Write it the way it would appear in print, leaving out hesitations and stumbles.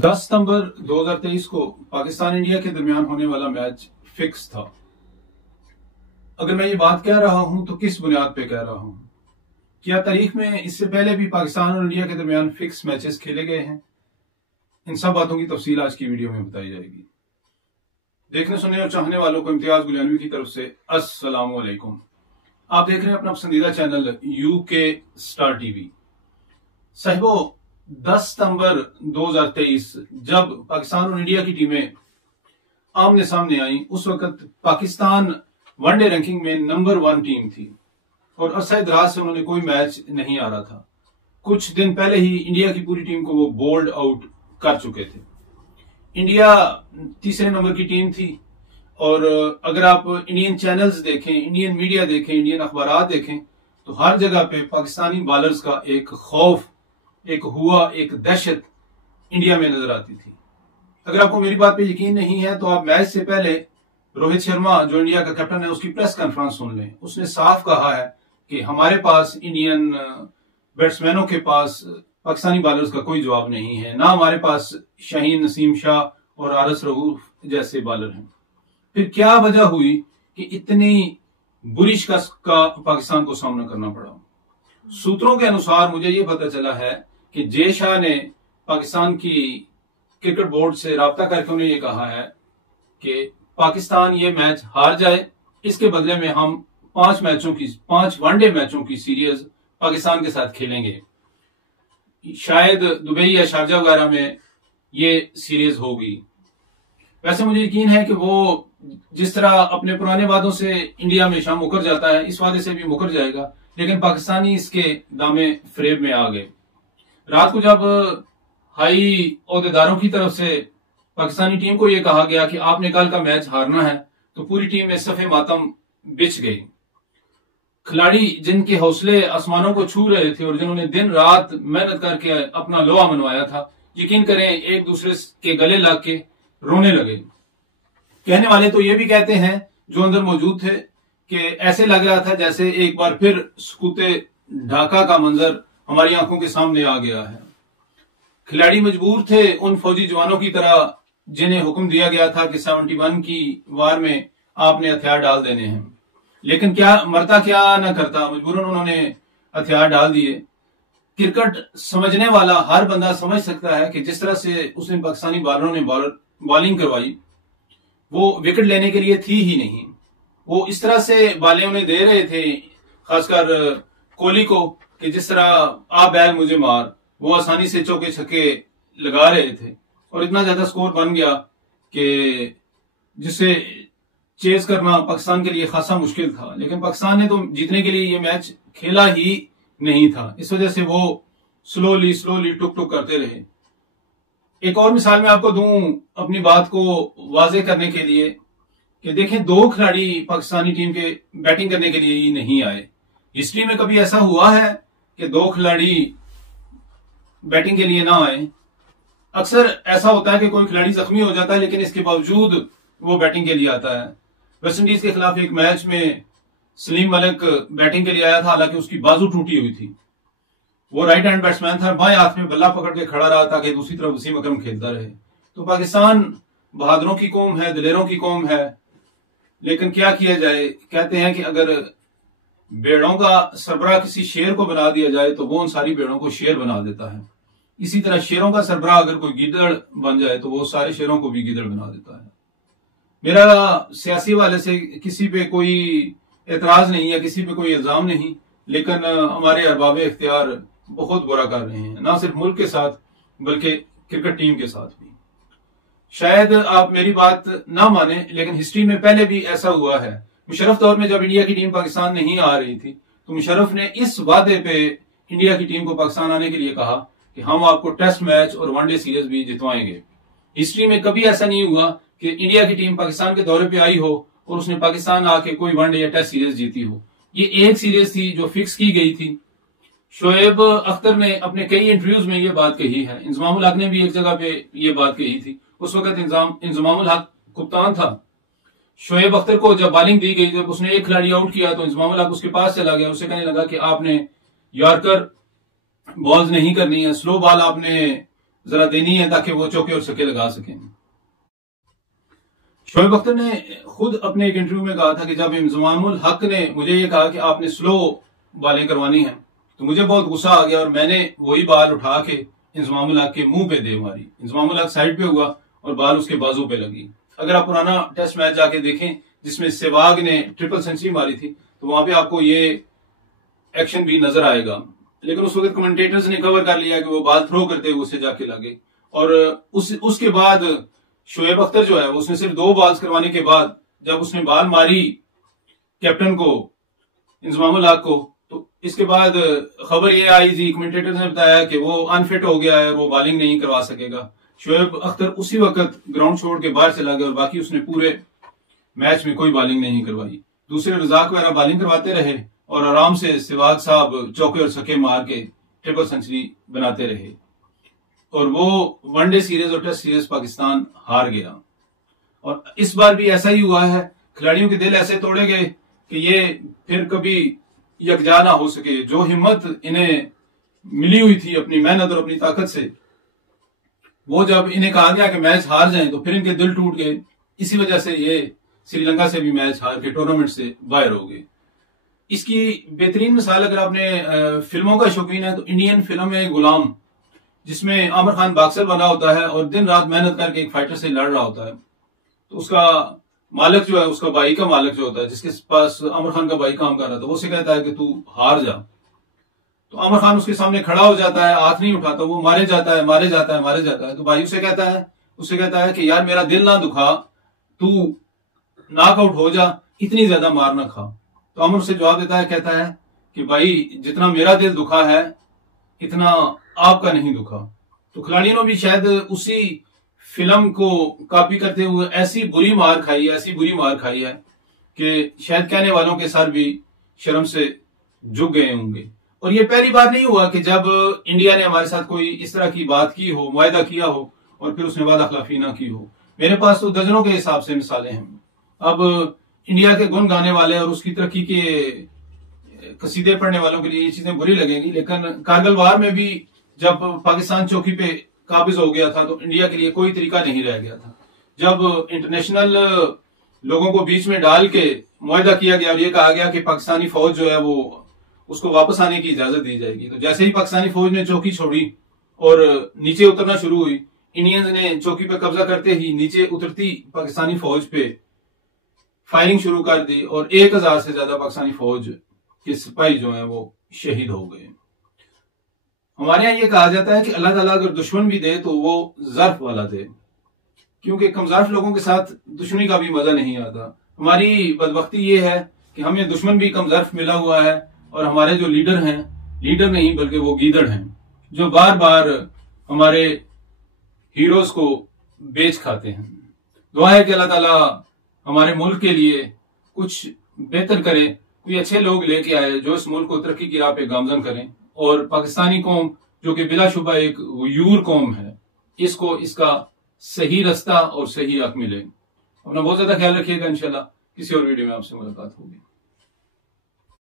10 सितंबर 2023 को पाकिस्तान इंडिया के दरमियान होने वाला मैच फिक्स था। अगर मैं ये बात कह रहा हूं तो किस बुनियाद पे कह रहा हूं? क्या तारीख में इससे पहले भी पाकिस्तान और इंडिया के दरमियान फिक्स मैचेस खेले गए हैं? इन सब बातों की तफसील आज की वीडियो में बताई जाएगी। देखने सुनने और चाहने वालों को इम्तियाज गुलियानवी की तरफ से अस्सलाम वालेकुम। आप देख रहे हैं अपना पसंदीदा चैनल यूके स्टार टीवी। साहिबो, 10 सितंबर 2023 जब पाकिस्तान और इंडिया की टीमें आमने सामने आई, उस वक्त पाकिस्तान वनडे रैंकिंग में नंबर 1 टीम थी और अरसा दराज से उन्होंने कोई मैच नहीं आ रहा था। कुछ दिन पहले ही इंडिया की पूरी टीम को वो बोल्ड आउट कर चुके थे। इंडिया तीसरे नंबर की टीम थी और अगर आप इंडियन चैनल्स देखें, इंडियन मीडिया देखें, इंडियन अखबार देखें तो हर जगह पे पाकिस्तानी बॉलर्स का एक खौफ, एक हुआ, एक दहशत इंडिया में नजर आती थी। अगर आपको मेरी बात पे यकीन नहीं है तो आप मैच से पहले रोहित शर्मा जो इंडिया का कैप्टन है उसकी प्रेस कॉन्फ्रेंस सुन लें। उसने साफ कहा है कि हमारे पास इंडियन बैट्समैनों के पास पाकिस्तानी बॉलर्स का कोई जवाब नहीं है, ना हमारे पास शाहीन नसीम शाह और आरएस रऊफ जैसे बॉलर हैं। फिर क्या वजह हुई कि इतनी बुरी शिकस्त का पाकिस्तान को सामना करना पड़ा? सूत्रों के अनुसार मुझे ये पता चला है कि जे शाह ने पाकिस्तान की क्रिकेट बोर्ड से राब्ता करके उन्हें ये कहा है कि पाकिस्तान ये मैच हार जाए, इसके बदले में हम 5 वनडे मैचों की सीरीज पाकिस्तान के साथ खेलेंगे। शायद दुबई या शारजा वगैरह में ये सीरीज होगी। वैसे मुझे यकीन है कि वो जिस तरह अपने पुराने वादों से इंडिया हमेशा मुकर जाता है, इस वादे से भी मुकर जाएगा, लेकिन पाकिस्तानी इसके दामे फ्रेब में आ गए। रात को जब हाई ओहदेदारों की तरफ से पाकिस्तानी टीम को यह कहा गया कि आपने कल का मैच हारना है, तो पूरी टीम में सफे मातम बिछ गई। खिलाड़ी जिनके हौसले आसमानों को छू रहे थे और जिन्होंने दिन रात मेहनत करके अपना लोहा मनवाया था, यकीन करें एक दूसरे के गले लग के रोने लगे। कहने वाले तो ये भी कहते हैं जो अंदर मौजूद थे कि ऐसे लग रहा था जैसे एक बार फिर सकूते ढाका का मंजर हमारी आंखों के सामने आ गया है। खिलाड़ी मजबूर थे उन फौजी जवानों की तरह जिन्हें हुक्म दिया गया था कि 71 की वार में आपने हथियार डाल देने हैं, लेकिन क्या मरता क्या न करता, मजबूरन उन्होंने हथियार डाल दिए। क्रिकेट समझने वाला हर बंदा समझ सकता है कि जिस तरह से उसने पाकिस्तानी बॉलरों ने बॉलिंग करवाई, वो विकेट लेने के लिए थी ही नहीं। वो इस तरह से बालें उन्हें दे रहे थे, खासकर कोहली को, कि जिस तरह आ बैल मुझे मार, वो आसानी से चौके छक्के लगा रहे थे और इतना ज्यादा स्कोर बन गया कि जिसे चेज करना पाकिस्तान के लिए खासा मुश्किल था। लेकिन पाकिस्तान ने तो जीतने के लिए ये मैच खेला ही नहीं था, इस वजह से वो स्लोली टुक टुक करते रहे। एक और मिसाल मैं आपको दूं अपनी बात को वाजे करने के लिए कि देखें, 2 खिलाड़ी पाकिस्तानी टीम के बैटिंग करने के लिए ही नहीं आए। हिस्ट्री में कभी ऐसा हुआ है कि 2 खिलाड़ी बैटिंग के लिए ना आए? अक्सर ऐसा होता है कि कोई खिलाड़ी जख्मी हो जाता है लेकिन इसके बावजूद वो बैटिंग के लिए आता है। वेस्ट इंडीज के खिलाफ एक मैच में सलीम मलिक बैटिंग के लिए आया था, हालांकि उसकी बाजू टूटी हुई थी। वो राइट हैंड बैट्समैन था, बाएं हाथ में बल्ला पकड़ के खड़ा रहा था कि दूसरी तरफ वसीम अकरम खेलता रहे। तो पाकिस्तान बहादुरों की कौम है, दिलेरों की कौम है, लेकिन क्या किया जाए। कहते हैं कि अगर भेड़ों का सरबराह किसी शेर को बना दिया जाए तो वो उन सारी भेड़ों को शेर बना देता है। इसी तरह शेरों का सरबराह अगर कोई गिदड़ बन जाए तो वो सारे शेरों को भी गिदड़ बना देता है। मेरा सियासी वाले से किसी पे कोई एतराज नहीं है, किसी पे कोई इल्जाम नहीं, लेकिन हमारे अरबाब इख्तियार बहुत बुरा कर रहे हैं, ना सिर्फ मुल्क के साथ बल्कि क्रिकेट टीम के साथ भी। शायद आप मेरी बात ना माने, लेकिन हिस्ट्री में पहले भी ऐसा हुआ है। मुशर्रफ दौर में जब इंडिया की टीम पाकिस्तान नहीं आ रही थी तो मुशर्रफ ने इस वादे पे इंडिया की टीम को पाकिस्तान आने के लिए कहा कि हम आपको टेस्ट मैच और वनडे सीरीज भी जितवाएंगे। हिस्ट्री में कभी ऐसा नहीं हुआ कि इंडिया की टीम पाकिस्तान के दौरे पे आई हो और उसने पाकिस्तान आके कोई वनडे या टेस्ट सीरीज जीती हो। ये एक सीरीज थी जो फिक्स की गई थी। शोएब अख्तर ने अपने कई इंटरव्यूज में ये बात कही है, इंजमामुल हक ने भी एक जगह पे ये बात कही थी। उस वक्त इंजमामुल हक कप्तान था। शोएब अख्तर को जब बॉलिंग दी गई, जब उसने एक खिलाड़ी आउट किया तो इंजमामुल हक उसके पास चला गया, उसे कहने लगा कि आपने यॉर्कर बॉल्स नहीं करनी है, स्लो बॉल आपने जरा देनी है ताकि वो चौके और छक्के लगा सकें। शोएब अख्तर ने खुद अपने एक इंटरव्यू में कहा था कि जब इंजमामुल हक ने मुझे ये कहा कि आपने स्लो बॉलिंग करवानी है तो मुझे बहुत गुस्सा आ गया और मैंने वही बॉल उठा के इंजमामुल हक के मुंह पे दे मारी। इंजमामुल हक साइड पे हुआ और बॉल उसके बाजू पे लगी। अगर आप पुराना टेस्ट मैच जाके देखें जिसमें सहवाग ने ट्रिपल सेंचुरी मारी थी तो वहां पे आपको ये एक्शन भी नजर आएगा, लेकिन उस वक्त कमेंटेटर्स ने कवर कर लिया कि वो बॉल थ्रो करते हुए उसे जाके लगे। और उसके बाद शोएब अख्तर जो है उसने सिर्फ 2 बॉल्स करवाने के बाद जब उसने बॉल मारी कैप्टन को इंजमामुल हक को, तो इसके बाद खबर ये आई थी, कमेंटेटर्स ने बताया कि वो अनफिट हो गया है, वो बॉलिंग नहीं करवा सकेगा। शोएब अख्तर उसी वक्त ग्राउंड छोड़ के बाहर चला गया और बाकी उसने पूरे मैच में कोई बॉलिंग नहीं करवाई। दूसरे रजाक वगैरह बॉलिंग करवाते रहे और आराम से सहवाग साहब चौके और छक्के मार के ट्रिपल सेंचुरी बनाते रहे और वो वनडे सीरीज और टेस्ट सीरीज पाकिस्तान हार गया। और इस बार भी ऐसा ही हुआ है, खिलाड़ियों के दिल ऐसे तोड़े गए कि ये फिर कभी यकजा ना हो सके। जो हिम्मत इन्हें मिली हुई थी अपनी मेहनत और अपनी ताकत से, वो जब इन्हें कहा गया कि मैच हार जाएं तो फिर इनके दिल टूट गए। इसी वजह से ये श्रीलंका से भी मैच हार के टूर्नामेंट से बाहर हो गए। इसकी बेहतरीन मिसाल अगर आपने फिल्मों का शौकीन है तो इंडियन फिल्म है गुलाम, जिसमें आमिर खान बॉक्सर बना होता है और दिन रात मेहनत करके एक फाइटर से लड़ रहा होता है। तो उसका मालिक जो है, उसका भाई का मालिक जो होता है, जिसके पास आमिर खान का भाई काम कर रहा था, वो उसे कहता है कि तू हार जा। तो आमिर खान उसके सामने खड़ा हो जाता है, हाथ नहीं उठाता, वो मारे जाता है, मारे जाता है, मारे जाता है। तो भाई उसे कहता है कि यार मेरा दिल ना दुखा, तू नॉकआउट हो जा, इतनी ज्यादा मार ना खा। तो आमिर उसे जवाब देता है, कहता है कि भाई जितना मेरा दिल दुखा है इतना आपका नहीं दुखा। तो खिलाड़ियों ने भी शायद उसी फिल्म को कॉपी करते हुए ऐसी बुरी मार खाई है कि शायद कहने वालों के सर भी शर्म से झुक गए होंगे। और ये पहली बार नहीं हुआ कि जब इंडिया ने हमारे साथ कोई इस तरह की बात की हो, मुआहदा किया हो और फिर उसने वादा खिलाफी ना की हो। मेरे पास तो दर्जनों के हिसाब से मिसालें हैं। अब इंडिया के गुण गाने वाले और उसकी तरक्की के कसीदे पढ़ने वालों के लिए ये चीजें बुरी लगेंगी, लेकिन कारगिल वार में भी जब पाकिस्तान चौकी पे काबिज हो गया था तो इंडिया के लिए कोई तरीका नहीं रह गया था। जब इंटरनेशनल लोगों को बीच में डाल के मुआहदा किया गया और ये कहा गया कि पाकिस्तानी फौज जो है वो उसको वापस आने की इजाजत दी जाएगी, तो जैसे ही पाकिस्तानी फौज ने चौकी छोड़ी और नीचे उतरना शुरू हुई, इंडियंस ने चौकी पे कब्जा करते ही नीचे उतरती पाकिस्तानी फौज पे फायरिंग शुरू कर दी और 1000 से ज्यादा पाकिस्तानी फौज के सिपाही जो है वो शहीद हो गए। हमारे यहाँ ये कहा जाता है कि अल्लाह ताला अगर दुश्मन भी दे तो वो ज़र्फ वाला दे, क्योंकि कमज़ार्फ लोगों के साथ दुश्मनी का भी मजा नहीं आता। हमारी बदबख्ती ये है कि हमें दुश्मन भी कमज़ार्फ मिला हुआ है और हमारे जो लीडर हैं, लीडर नहीं बल्कि वो गीदड़ हैं, जो बार बार हमारे हीरोज को बेच खाते हैं। दुआ है कि अल्लाह ताला हमारे मुल्क के लिए कुछ बेहतर करे, कोई अच्छे लोग लेके आए जो इस मुल्क को तरक्की की राह पे गामजन करें और पाकिस्तानी कौम जो कि बिलाशुबा एक यूर कौम है, इसको इसका सही रास्ता और सही हक मिले। अपना बहुत ज्यादा ख्याल रखिएगा। इंशाल्लाह किसी और वीडियो में आपसे मुलाकात होगी।